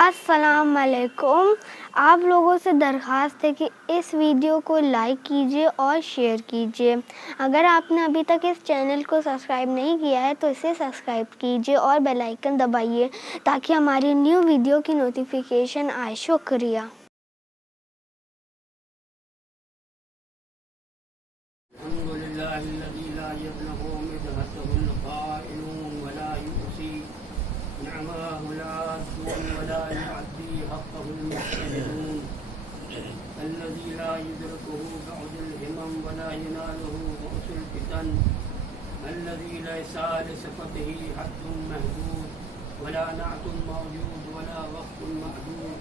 السلام علیکم. آپ لوگوں سے درخواست ہے کہ اس ویڈیو کو لائک کیجیے اور شیئر کیجیے. اگر آپ نے ابھی تک اس چینل کو سبسکرائب نہیں کیا ہے تو اسے سبسکرائب کیجیے اور بیل آئیکن دبائیے تاکہ ہماری نیو ویڈیو کی نوٹیفیکیشن آئے. شکریہ. الذي لا يدركه بعد الهمم ولا يناله بؤس الفتن الذي ليس لصفته حد محدود ولا نعت موجود ولا وقت معدود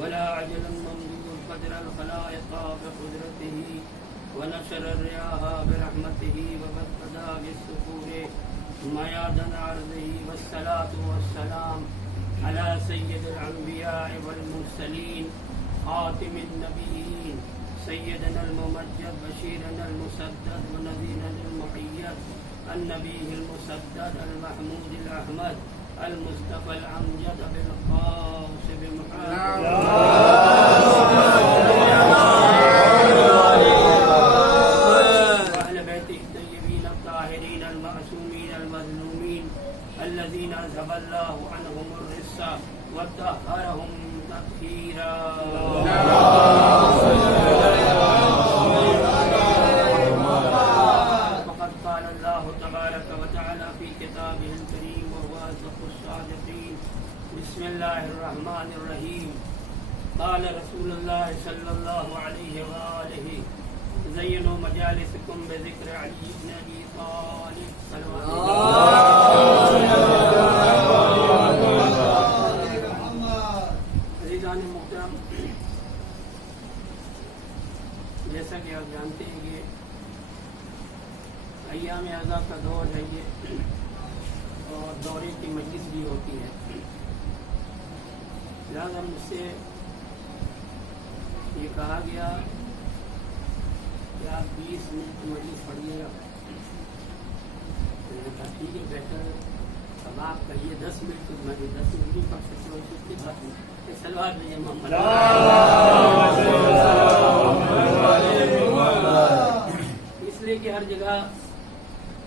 ولا عجل ممدود قدر الخلائق بقدرته ونشر الرياح برحمته وبدأ بالسفور ميادن عرضه والصلاة والسلام على سيد الأنبياء والمرسلين خاتم النبيين سيدنا الممجد بشيرنا المسدد ونذيرنا المحيد النبي المسدد المحمود الأحمد المصطفى الأمجد بالقاسم محمد وأهل بيته الطيبين الطاهرين المعصومين المظلومين الذين أذهب الله عنهم الرجس وطهرهم تطهيرا. فقد قال الله تبارك وتعالى في كتابه الكريم وهو أصدق الصادقين. بسم الله الرحمن الرحيم. قال رسول الله صلى الله عليه وآله زينوا مجالسكم بذكر علي بن أبي طالب صلوات الله. جیسا کہ آپ جانتے ہیں کہ ایام اعضاء کا دور ہے یہ اور دورے کی مجلس بھی ہوتی ہے. لہٰذا مجھ سے یہ کہا گیا کہ آپ 20 منٹ کی مجلس پڑھیے گا. میں نے کہا ٹھیک ہے بہتر. اب آپ کہیے 10 منٹ تو میں 10 منٹ بھی پڑھ سکتا ہوں. اس کی بات نہیں. سلوات نہیں ہے محمد. اس لیے کہ ہر جگہ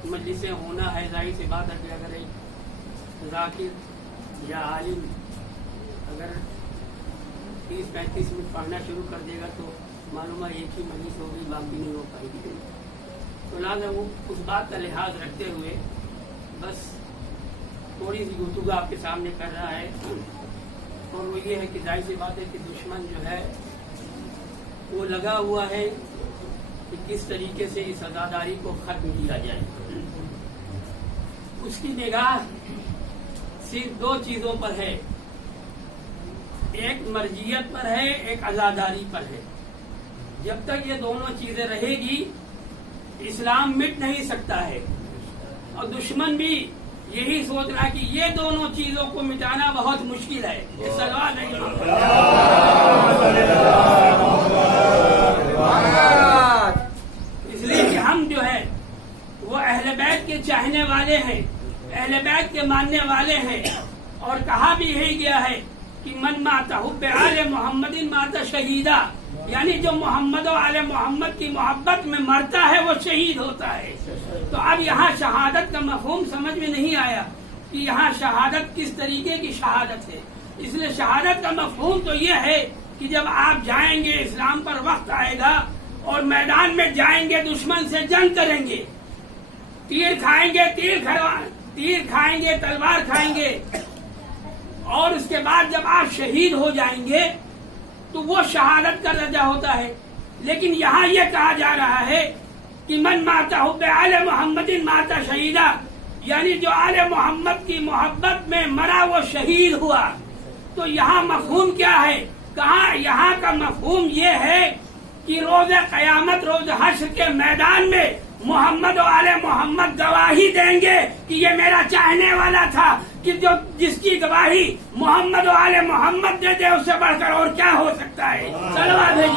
مجلسیں ہونا ہے. ظاہر سی بات ہے کہ اگر ایک ذاکر یا عالم اگر 30-35 منٹ پڑھنا شروع کر دے گا تو معلوم ہے ایک ہی مجلس ہوگی, باقی نہیں ہو پائے گی. تو لہٰذا وہ اس بات کا لحاظ رکھتے ہوئے بس تھوڑی سی گفتگو آپ کے سامنے کر رہا ہے. اور وہ یہ ہے کہ ظاہر سی بات ہے کہ دشمن جو ہے وہ لگا ہوا ہے کہ کس طریقے سے اس عزاداری کو ختم کیا جائے. اس کی نگاہ صرف 2 چیزوں پر ہے, ایک مرجیت پر ہے, ایک عزاداری پر ہے. جب تک یہ دونوں چیزیں رہے گی اسلام مٹ نہیں سکتا ہے. اور دشمن بھی یہی سوچ رہا کہ یہ دونوں چیزوں کو مٹانا بہت مشکل ہے. یہ سوال ہے. اس لیے کہ ہم جو ہے وہ اہل بیت کے چاہنے والے ہیں, اہل بیت کے ماننے والے ہیں. اور کہا بھی یہی گیا ہے کہ من مات حب آل محمد مات شہیدہ, یعنی جو محمد و آل محمد کی محبت میں مرتا ہے وہ شہید ہوتا ہے. تو اب یہاں شہادت کا مفہوم سمجھ میں نہیں آیا کہ یہاں شہادت کس طریقے کی شہادت ہے. اس لیے شہادت کا مفہوم تو یہ ہے کہ جب آپ جائیں گے اسلام پر وقت آئے گا اور میدان میں جائیں گے, دشمن سے جنگ کریں گے, تیر کھائیں گے, تیر کھائیں گے, تلوار کھائیں گے, اور اس کے بعد جب آپ شہید ہو جائیں گے تو وہ شہادت کا درجہ ہوتا ہے. لیکن یہاں یہ کہا جا رہا ہے کہ من مات حب آل محمد مات شہیدہ, یعنی جو آل محمد کی محبت میں مرا وہ شہید ہوا. تو یہاں مفہوم کیا ہے؟ کہاں یہاں کا مفہوم یہ ہے کہ روز قیامت, روز حشر کے میدان میں محمد و آل محمد گواہی دیں گے کہ یہ میرا چاہنے والا تھا. کہ جو جس کی گواہی محمد و آل محمد دے دے اس سے بڑھ کر اور کیا ہو سکتا ہے. صلوات ہے.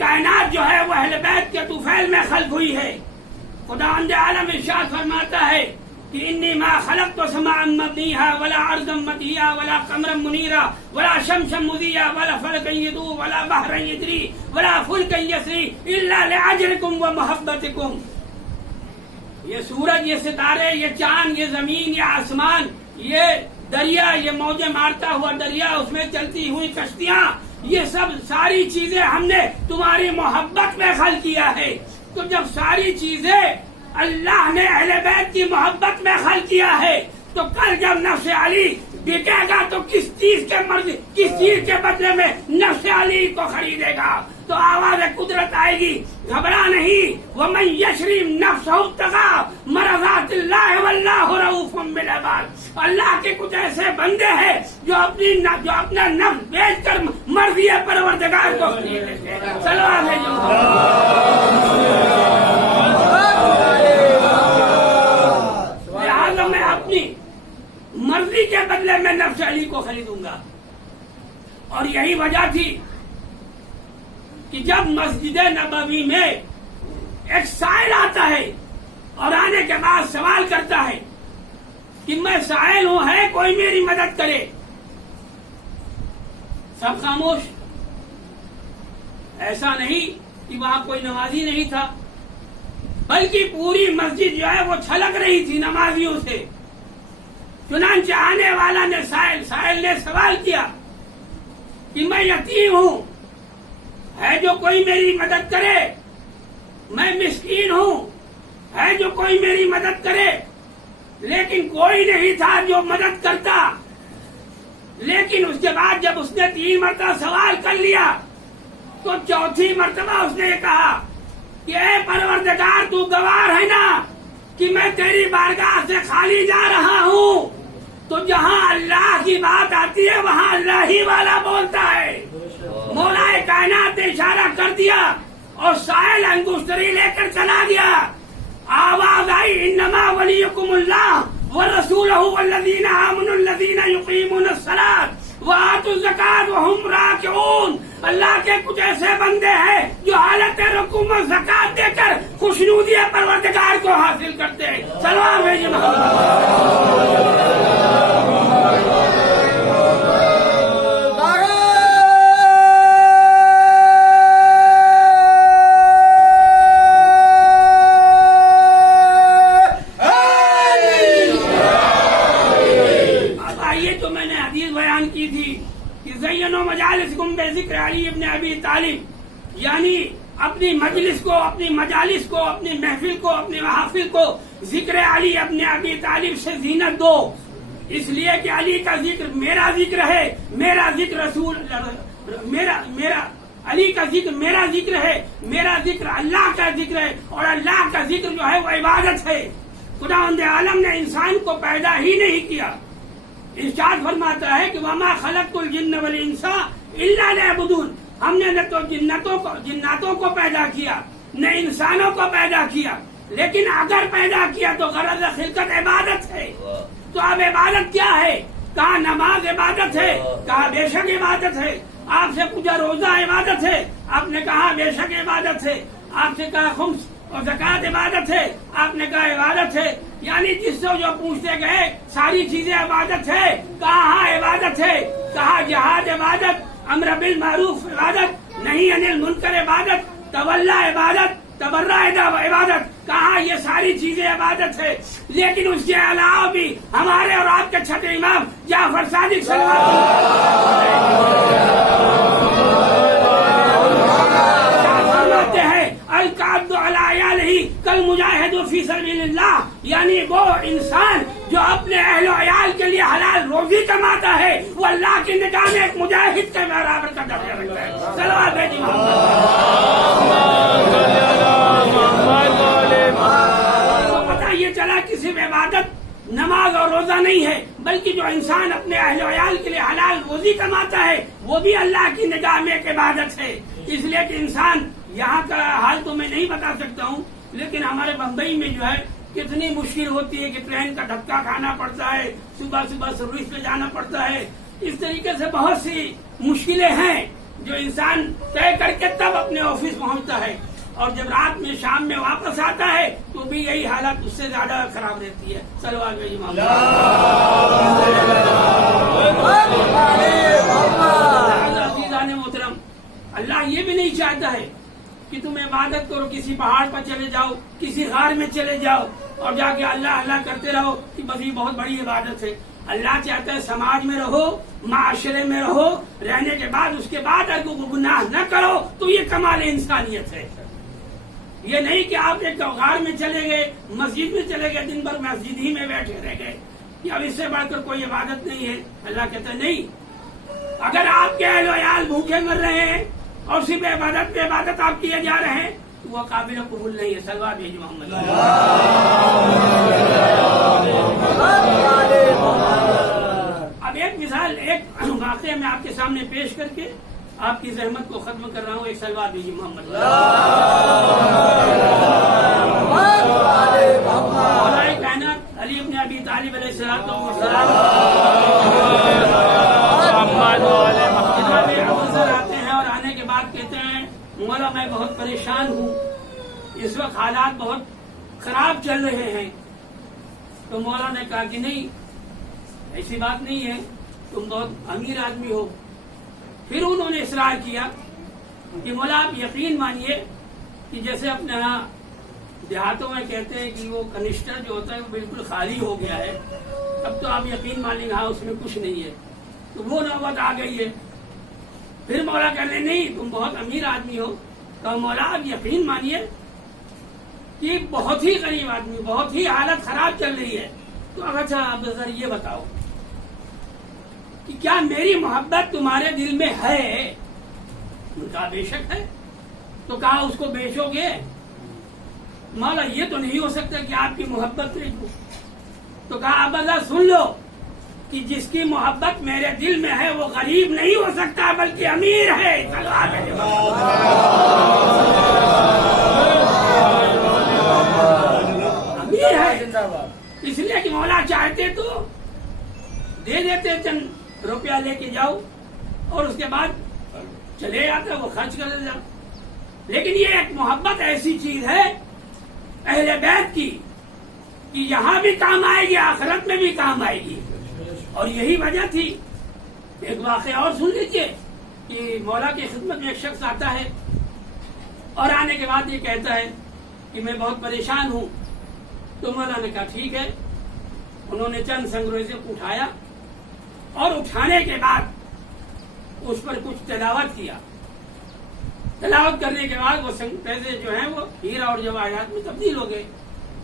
کائنات جو ہے وہ اہل بیت کے طفیل میں خلق ہوئی ہے. خداوند عالم ارشاد فرماتا ہے کہ انی ما خلقت سماء مبنیہا ولا ارضا مطیہا ولا قمرا منیرا ولا شمسا مضیئا ولا فلکا یدور ولا بحرا یجری ولا فلکا یسری الا لاجلکم ومحبتکم. یہ سورج، یہ ستارے، یہ چاند، یہ زمین، یہ آسمان، یہ دریا، یہ موجیں مارتا ہوا دریا، اس میں چلتی ہوئی کشتیاں، یہ سب ساری چیزیں ہم نے تمہاری محبت میں خلق کیا ہے. تو جب ساری چیزیں اللہ نے اہل بیت کی محبت میں خلق کیا ہے تو کل جب نفس علی بکے گا تو کس چیز کے بدلے میں نفس علی کو خریدے گا؟ تو آواز قدرت آئے گی، گھبرا نہیں. وَمَن يَشْرِي نَفْسَهُ ابْتِغَاءَ مَرْضَاتِ اللَّهِ وَاللَّهُ رَءُوفٌ بِالْعِبَادِ. اللہ کے کچھ ایسے بندے ہیں جو اپنا نفس بیچ کر مرضی پروردگار کو خرید لیتے ہیں. صلوات لہٰذا میں اپنی مرضی کے بدلے میں نفس علی کو خریدوں گا. اور یہی وجہ تھی کہ جب مسجد نبوی میں ایک سائل آتا ہے اور آنے کے بعد سوال کرتا ہے کہ میں سائل ہوں، ہے کوئی میری مدد کرے، سب خاموش. ایسا نہیں کہ وہاں کوئی نمازی نہیں تھا، بلکہ پوری مسجد جو ہے وہ چھلک رہی تھی نمازیوں سے. چنانچہ آنے والا نے سائل نے سوال کیا کہ میں یتیم ہوں، ہے جو کوئی میری مدد کرے، میں مسکین ہوں، ہے جو کوئی میری مدد کرے. لیکن کوئی نہیں تھا جو مدد کرتا. لیکن اس کے بعد جب اس نے 3 مرتبہ سوال کر لیا تو چوتھی مرتبہ اس نے یہ کہا کہ اے پروردگار تو گواہ ہے نا کہ میں تیری بارگاہ سے خالی جا رہا ہوں. تو جہاں اللہ کی بات آتی ہے وہاں اللہ ہی والا بولتا ہے. مولا کائنات نے اشارہ کر دیا اور سائل انگشتری لے کر چلا گیا. آواز آئی انما ولیکم اللہ ورسولہ والذین آمنوا الذین یقیمون الصلاۃ وآتوا الزکاۃ وہم راکعون. اللہ کے کچھ ایسے بندے ہیں جو حالت رکوع میں زکات دے کر خوشنودی پروردگار کو حاصل کرتے ہیں. سلام ہے ذکر علی ابن ابی طالب، یعنی اپنی مجلس کو، اپنی مجالس کو، اپنی محفل کو، اپنی محافل کو ذکر علی ابن ابی طالب سے زینت دو. اس لیے کہ علی کا ذکر میرا ذکر ہے، میرا ذکر رسول میرا علی کا ذکر میرا ذکر ہے، میرا ذکر اللہ کا ذکر ہے، اور اللہ کا ذکر جو ہے وہ عبادت ہے. خداوند عالم نے انسان کو پیدا ہی نہیں کیا. ارشاد فرماتا ہے کہ وما خلقت الجن والانس الا ليعبدون. ہم نے نہ تو جناتوں کو پیدا کیا نہ انسانوں کو پیدا کیا، لیکن اگر پیدا کیا تو غرض خلقت عبادت ہے. تو اب عبادت کیا ہے؟ کہا نماز عبادت ہے، کہا بے شک عبادت ہے. آپ سے پوچھا روزہ عبادت ہے، آپ نے کہا بے شک عبادت ہے. آپ سے کہا خمس اور زکات عبادت ہے، آپ نے کہا عبادت ہے. یعنی جس سے جو پوچھتے گئے ساری چیزیں عبادت ہے. کہا ہاں عبادت ہے. کہا جہاد عبادت، امر بالمعروف عبادت، نہیں انل منکر عبادت، تولا عبادت، تبرع عبادت. کہا یہ ساری چیزیں عبادت ہے. لیکن اس کے علاوہ بھی ہمارے اور آپ کے چھٹے امام جعفر صادق فرماتے ہیں القابض علی عیالہ کالمجاہد فی سبیل اللہ، یعنی وہ انسان جو اپنے اہل و عیال کے لیے حلال روزی کماتا ہے وہ اللہ کی نگاہ میں ایک مجاہد کے برابر کا درجہ رکھتا ہے. صلوات بھیجی تو پتہ یہ چلا کہ صرف عبادت نماز اور روزہ نہیں ہے، بلکہ جو انسان اپنے اہل و عیال کے لیے حلال روزی کماتا ہے وہ بھی اللہ کی نگاہ میں ایک عبادت ہے. اس لیے کہ انسان، یہاں کا حال تو میں نہیں بتا سکتا ہوں، لیکن ہمارے بمبئی میں جو ہے کتنی مشکل ہوتی ہے کہ ٹرین کا دھکا کھانا پڑتا ہے، صبح صبح سروس پہ جانا پڑتا ہے. اس طریقے سے بہت سی مشکلیں ہیں. جو انسان طے کر کے تب اپنے آفس پہنچتا ہے، اور جب رات میں شام میں واپس آتا ہے تو بھی یہی حالت اس سے زیادہ خراب رہتی ہے. صلوات بھیجیے محمد. عزیزان محترم، اللہ یہ بھی نہیں چاہتا ہے کہ تم عبادت کرو، کسی پہاڑ پر چلے جاؤ، کسی غار میں چلے جاؤ اور جا کے اللہ اللہ کرتے رہو کہ بس یہ بہت بڑی عبادت ہے. اللہ چاہتا ہے سماج میں رہو، معاشرے میں رہو، رہنے کے بعد اس کے بعد اگر کوئی گناہ نہ کرو تو یہ کمال انسانیت ہے. یہ نہیں کہ آپ ایک غار میں چلے گئے، مسجد میں چلے گئے، دن بھر مسجد ہی میں بیٹھے رہ گئے کہ اب اس سے بڑھ کر کوئی عبادت نہیں ہے. اللہ کہتا ہے نہیں، اگر آپ کے اہل و عیال بھوکے مر رہے ہیں اور صرف عبادت پہ عبادت آپ کیے جا رہے ہیں تو وہ قابل قبول نہیں ہے. صلوات بھیجیے محمد. اب ایک مثال، ایک واقعہ میں آپ کے سامنے پیش کر کے آپ کی زحمت کو ختم کر رہا ہوں. ایک صلوات بھیجیے محمد. مولا کائنات علی ابن ابی طالب علیہ السلام آتے ہیں اور آنے کے بعد کہتے ہیں مولا میں بہت پریشان ہوں، اس وقت حالات بہت خراب چل رہے ہیں. تو مولا نے کہا کہ نہیں، ایسی بات نہیں ہے، تم بہت امیر آدمی ہو. پھر انہوں نے اصرار کیا کہ مولا آپ یقین مانیے کہ جیسے اپنے یہاں دیہاتوں میں کہتے ہیں کہ وہ کنسٹر جو ہوتا ہے وہ بالکل خالی ہو گیا ہے، اب تو آپ یقین مان لیں ہاں اس میں کچھ نہیں ہے. تو وہ نوبت آ گئی ہے. پھر مولا کہنے نہیں تم بہت امیر آدمی ہو. تو مولا آپ یقین مانیے کہ بہت ہی غریب آدمی، بہت ہی حالت خراب چل رہی ہے. تو اچھا آپ ذرا یہ بتاؤ کہ کیا میری محبت تمہارے دل میں ہے؟ کہا بے شک ہے. تو کہا اس کو بیچو گے؟ مولا یہ تو نہیں ہو سکتا کہ آپ کی محبت بیچو. تو کہا اب اللہ سن لو کہ جس کی محبت میرے دل میں ہے وہ غریب نہیں ہو سکتا بلکہ امیر ہے. امیر ہے اس لیے کہ مولا چاہتے تو دے دیتے، چند روپیہ لے کے جاؤ اور اس کے بعد چلے جاتا وہ خرچ کر لے جاؤ. لیکن یہ ایک محبت ایسی چیز ہے اہل بیت کی کہ یہاں بھی کام آئے گی، آخرت میں بھی کام آئے گی. اور یہی وجہ تھی. ایک واقعہ اور سن لیجیے کہ مولا کی خدمت میں ایک شخص آتا ہے اور آنے کے بعد یہ کہتا ہے کہ میں بہت پریشان ہوں. تو مولا نے کہا ٹھیک ہے. انہوں نے چند سنگریزے کو اٹھایا اور اٹھانے کے بعد اس پر کچھ تلاوت کیا. تلاوت کرنے کے بعد وہ پیسے جو ہیں وہ ہیرا اور جواہرات میں تبدیل ہو گئے.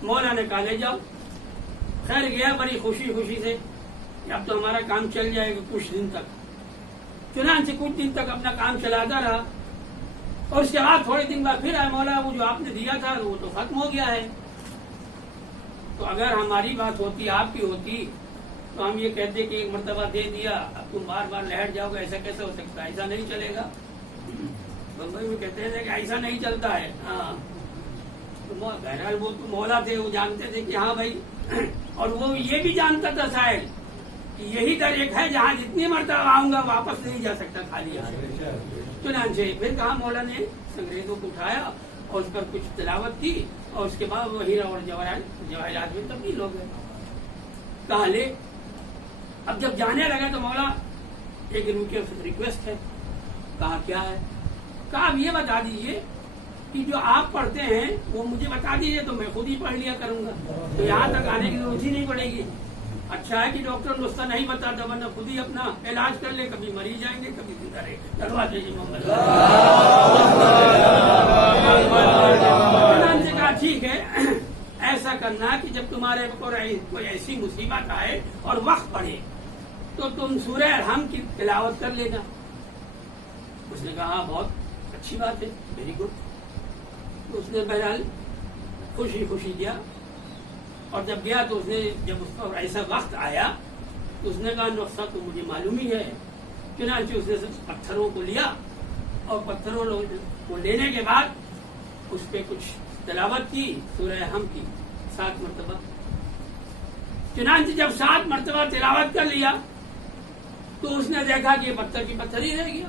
مولا نے کہا لے جاؤ. خیر گیا بڑی خوشی خوشی سے کہ اب تو ہمارا کام چل جائے گا کچھ دن تک. چنانچہ کچھ دن تک اپنا کام چلاتا رہا اور اس کے بعد تھوڑے دن بعد پھر آئے مولا وہ جو آپ نے دیا تھا وہ تو ختم ہو گیا ہے. تو اگر ہماری بات ہوتی، آپ کی ہوتی تو ہم یہ کہتے کہ ایک مرتبہ دے دیا اب تم بار بار لہٹ جاؤ گے. ایسا کیسے ہو سکتا ہے؟ ایسا نہیں چلے گا. بمبئی میں کہتے ہیں کہ ایسا نہیں چلتا ہے. ہاں بہرحال وہ تو مولا تھے، وہ جانتے تھے کہ ہاں بھائی. اور وہ یہ بھی جانتا تھا شاید کہ یہی در ایک ہے جہاں جتنی مرتبہ آؤں گا واپس نہیں جا سکتا خالی. چنانچہ پھر کہا مولا نے سنگریزوں کو اٹھایا اور اس پر کچھ تلاوت کی اور اس کے بعد وہ ہیرا اور جواہرات میں تبدیل ہو گئے. کہا لے. اب جب جانے لگا تو مولا ایک ریکویسٹ ہے. کہا کیا ہے؟ کہا اب یہ بتا دیجئے کہ جو آپ پڑھتے ہیں وہ مجھے بتا دیجئے تو میں خود ہی پڑھ لیا کروں گا، تو یہاں تک آنے کی ضرورت ہی نہیں پڑے گی. اچھا ہے کہ ڈاکٹر نسخہ نہیں بتاتا ورنہ خود ہی اپنا علاج کر لے، کبھی مری جائیں گے کبھی زندہ رہے. دروازے جی محمد سے کہا ٹھیک ہے ایسا کرنا کہ جب تمہارے اوپر کوئی ایسی مصیبت آئے اور وقت پڑے تو تم سورہ الحمد کی تلاوت کر لینا. اس نے کہا بہت اچھی بات ہے، ویری گڈ. تو اس نے بہرحال خوشی خوشی گیا اور جب گیا تو اس نے جب اس پر ایسا وقت آیا تو اس نے کہا نسخہ تو مجھے معلوم ہی ہے. چنانچہ اس نے پتھروں کو لیا اور پتھروں کو لینے کے بعد اس پہ کچھ تلاوت کی سورہ الحمد کی 7 مرتبہ. چنانچہ جب 7 مرتبہ تلاوت کر لیا تو اس نے دیکھا کہ یہ پتھر کی پتھر ہی رہ گیا.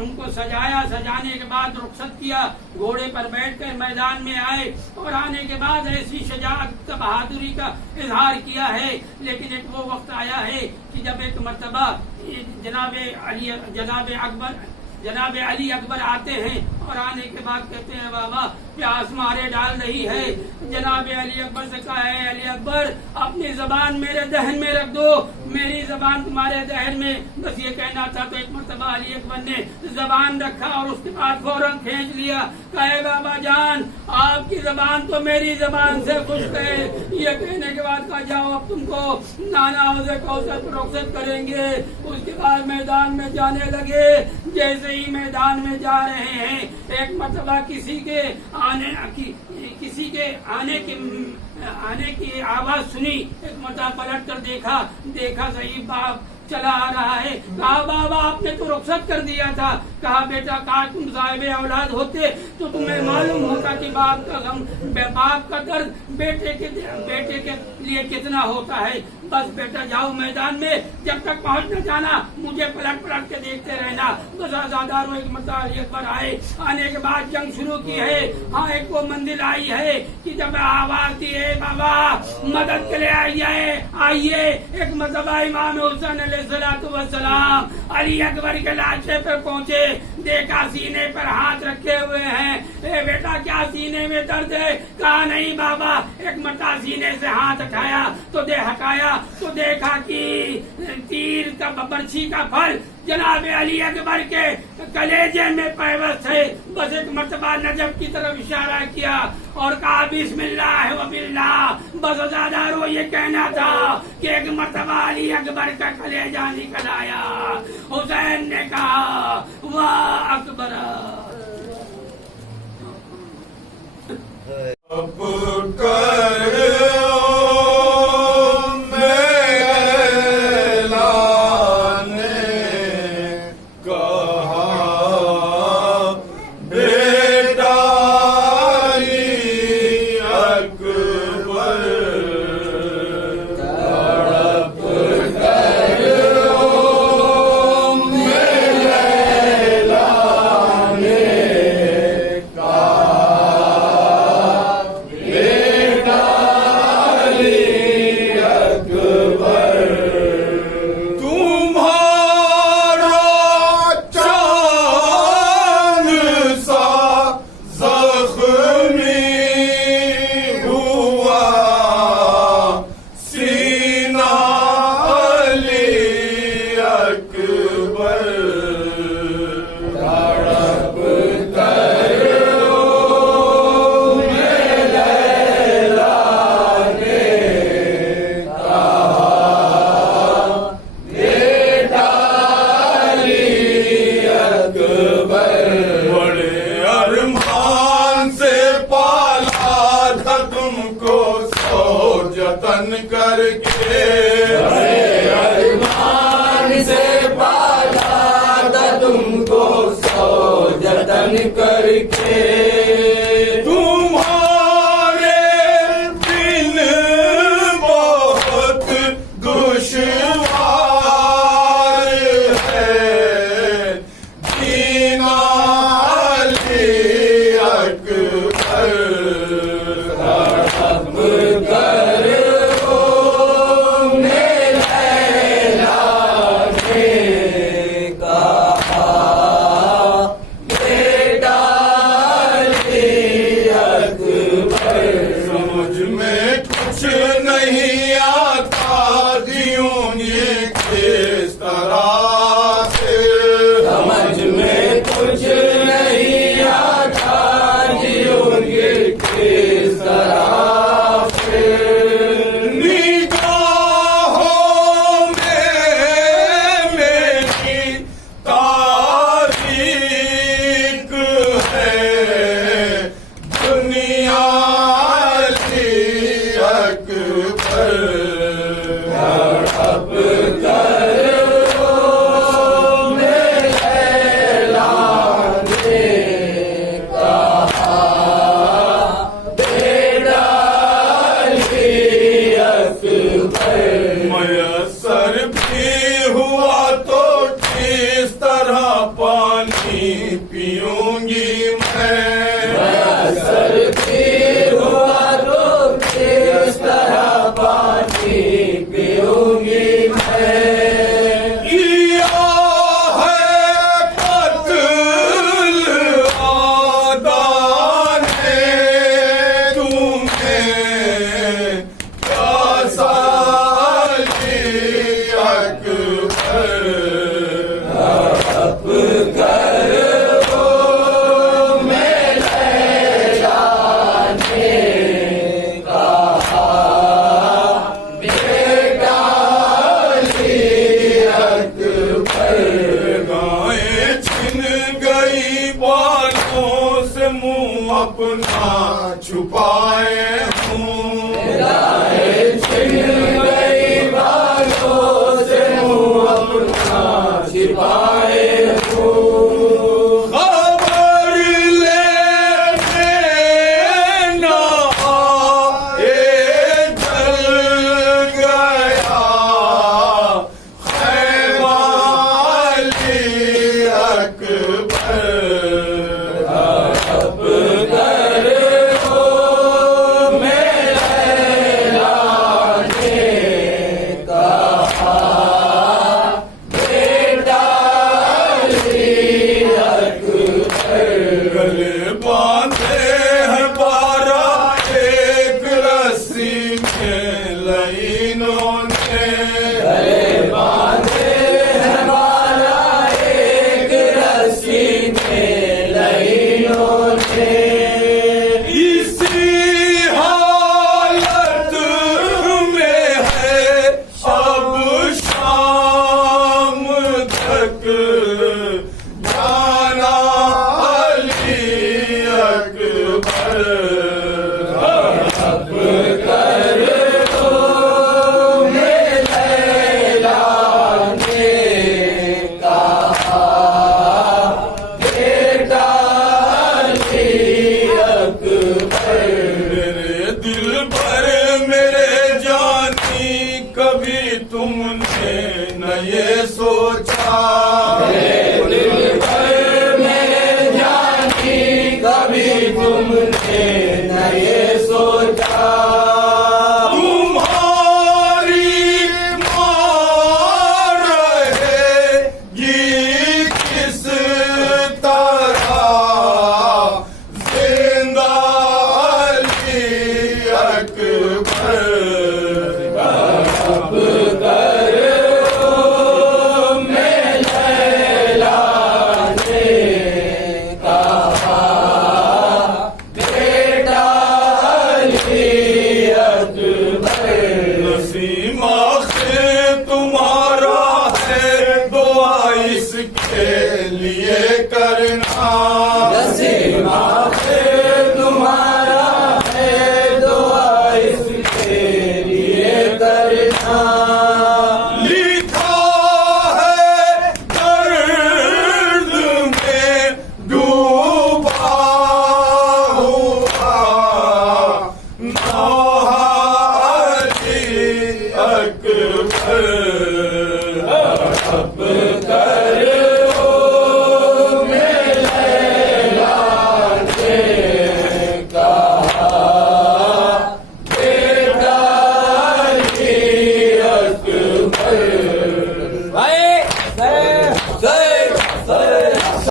ان کو سجایا, سجانے کے بعد رخصت کیا, گھوڑے پر بیٹھ کر میدان میں آئے اور آنے کے بعد ایسی شجاعت کا, بہادری کا اظہار کیا ہے. لیکن ایک وہ وقت آیا ہے کہ جب ایک مرتبہ جناب علی اکبر آتے ہیں اور آنے کے بعد کہتے ہیں بابا پیاس مارے ڈال رہی ہے. جناب علی اکبر سے کہا ہے علی اکبر اپنی زبان میرے دہن میں رکھ دو, میری زبان تمہارے دہن میں, بس یہ کہنا تھا. تو ایک مرتبہ علی اکبر نے زبان رکھا اور اس کے بعد فوراً کھینچ لیا. کہے بابا جان آپ کی زبان تو میری زبان سے خشک ہے. یہ کہنے کے بعد کہا جاؤ اب تم کو نانا حوض کوثر پر رخصت کریں گے. اس کے بعد میدان میں جانے لگے. جیسے ہی میدان میں جا رہے ہیں ایک مرتبہ کسی کے آنے کی آواز سنی. ایک مرتبہ پلٹ کر دیکھا صحیح باپ چلا آ رہا ہے. کہا بابا آپ نے تو رخصت کر دیا تھا. کہا بیٹا کہا تم صاحب اولاد ہوتے تو تمہیں معلوم ہوتا کہ باپ کا غم, باپ کا درد بیٹے کے لیے کتنا ہوتا ہے. بس بیٹا جاؤ میدان میں, جب تک پہنچ نہ جانا مجھے پلٹ کے دیکھتے رہنا. بس آزاداروں ایک مرتبہ علی اکبر آئے. آنے کے بعد جنگ شروع کی ہے. ہاں ایک وہ منزل آئی ہے کہ جب آواز دی ہے بابا مدد کے لیے آئیے. ایک مرتبہ امام حسین علیہ السلام علی اکبر کے لاشے پر پہنچے. دیکھا سینے پر ہاتھ رکھے ہوئے ہیں. اے بیٹا کیا سینے میں درد ہے؟ کہا نہیں بابا. ایک مرتبہ سینے سے ہاتھ ہٹایا تو دیکھا کہ تیر کا برچھی کا پھل جناب علی اکبر کے کلیجے میں پیوست ہے. بس ایک مرتبہ نجف کی طرف اشارہ کیا اور کہا بسم اللہ و باللہ. بس آزادارو یہ کہنا تھا کہ ایک مرتبہ علی اکبر کا کلیجہ نکل آیا. حسین نے کہا واہ اکبر. کر کے ارمان سے پالا تھا تم کو سو جتن کر کے. تمہارے دل بہت دشوار ہے جینا علی اکبر تڑپ کر اپنا چھپائے ہوں بالوں سے منہ اپنا چھپائے ہوں خبر لینا یہ جل گیا خیمہ علی اکبر تم نے نہ یہ سوچا میرے جانی کبھی تم نے نہ یہ سوچا تمہاری ماں رہے گی کس طرح زندہ علی اکبر تمہارا ہے دعا اس کے لیے کرنا